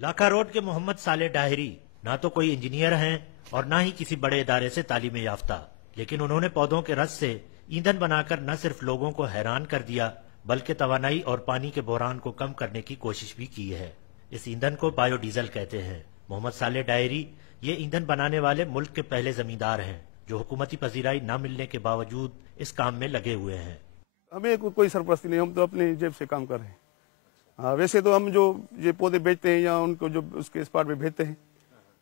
लाखा road के मोहम्मद साले डाहरी ना तो कोई इंजीनियर हैं और ना ही किसी बड़े इदारे से तालीम याफ्ता, लेकिन उन्होंने पौधों के रस से ईंधन बनाकर न सिर्फ लोगों को हैरान कर दिया बल्कि तवानाई और पानी के बहरान को कम करने की कोशिश भी की है। इस ईंधन को बायोडीजल कहते हैं। मोहम्मद साले डायरी ये ईंधन बनाने वाले मुल्क के पहले जमींदार हैं जो हुकूमती पजीराई न मिलने के बावजूद इस काम में लगे हुए हैं। हमें कोई सरपरस्ती नहीं, हम तो अपनी जेब से काम कर रहे हैं। हाँ, वैसे तो हम जो ये पौधे बेचते हैं या उनको जो उसके स्पॉट पे भेजते हैं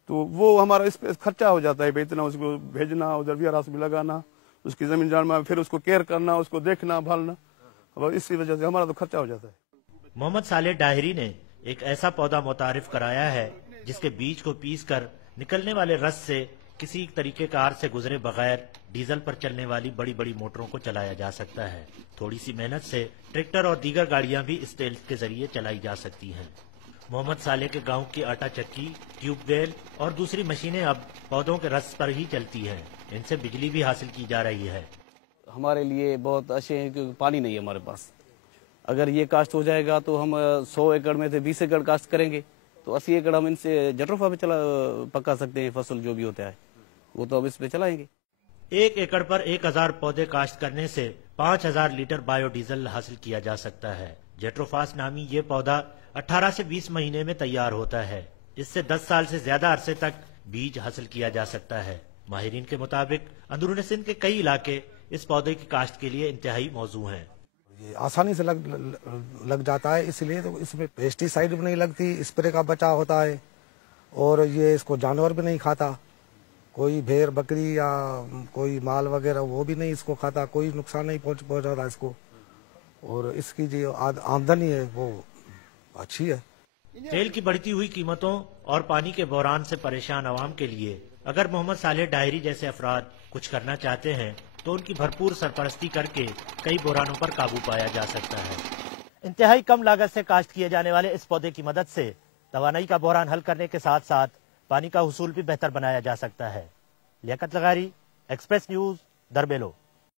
तो वो हमारा इस पे खर्चा हो जाता है, बेचना, उसको भेजना, उधर वेयर हाउस में लगाना, उसकी जमीन जान, फिर उसको केयर करना, उसको देखना भालना, अब इसी वजह से हमारा तो खर्चा हो जाता है। मोहम्मद साले डाहरी ने एक ऐसा पौधा मुतारिफ कराया है जिसके बीज को पीस कर निकलने वाले रस से किसी तरीके कार से गुजरे बगैर डीजल पर चलने वाली बड़ी बड़ी मोटरों को चलाया जा सकता है। थोड़ी सी मेहनत से ट्रैक्टर और दीगर गाड़ियां भी इस तेल के जरिए चलाई जा सकती हैं। मोहम्मद साले के गांव की आटा चक्की, ट्यूबवेल और दूसरी मशीनें अब पौधों के रस पर ही चलती हैं। इनसे बिजली भी हासिल की जा रही है। हमारे लिए बहुत अच्छे हैं क्योंकि पानी नहीं है हमारे पास। अगर ये काश्त हो जाएगा तो हम 100 एकड़ में से 20 एकड़ काश्त करेंगे तो 80 एकड़ हम इनसे जट्रोफा पे पका सकते हैं। फसल जो भी होता है वो तो हम इस पे चलाएंगे। 1 एकड़ पर 1000 पौधे काश्त करने से 5000 लीटर बायोडीजल हासिल किया जा सकता है। जेट्रोफास नामी ये पौधा 18 से 20 महीने में तैयार होता है। इससे 10 साल से ज्यादा अरसे तक बीज हासिल किया जा सकता है। माहिरीन के मुताबिक अंदरूनी सिंध के कई इलाके इस पौधे की काश्त के लिए इंतहाई मौजू हैं। ये आसानी से लग जाता है, इसलिए तो इसमें पेस्टिसाइड भी नहीं लगती, स्प्रे का बचाव होता है और ये इसको जानवर भी नहीं खाता। कोई भेड़ बकरी या कोई माल वगैरह वो भी नहीं इसको खाता, कोई नुकसान नहीं पहुंचा रहा इसको। और इसकी जो आमदनी है वो अच्छी है। तेल की बढ़ती हुई कीमतों और पानी के बहरान से परेशान अवाम के लिए अगर मोहम्मद साले डायरी जैसे अफराद कुछ करना चाहते हैं तो उनकी भरपूर सरपरस्ती करके कई बहरानों पर काबू पाया जा सकता है। इंतहाई कम लागत से काश्त किए जाने वाले इस पौधे की मदद से तवानाई का बहरान हल करने के साथ साथ पानी का हुसूल भी बेहतर बनाया जा सकता है। Liaquat Lagari, express news, दरबेलो।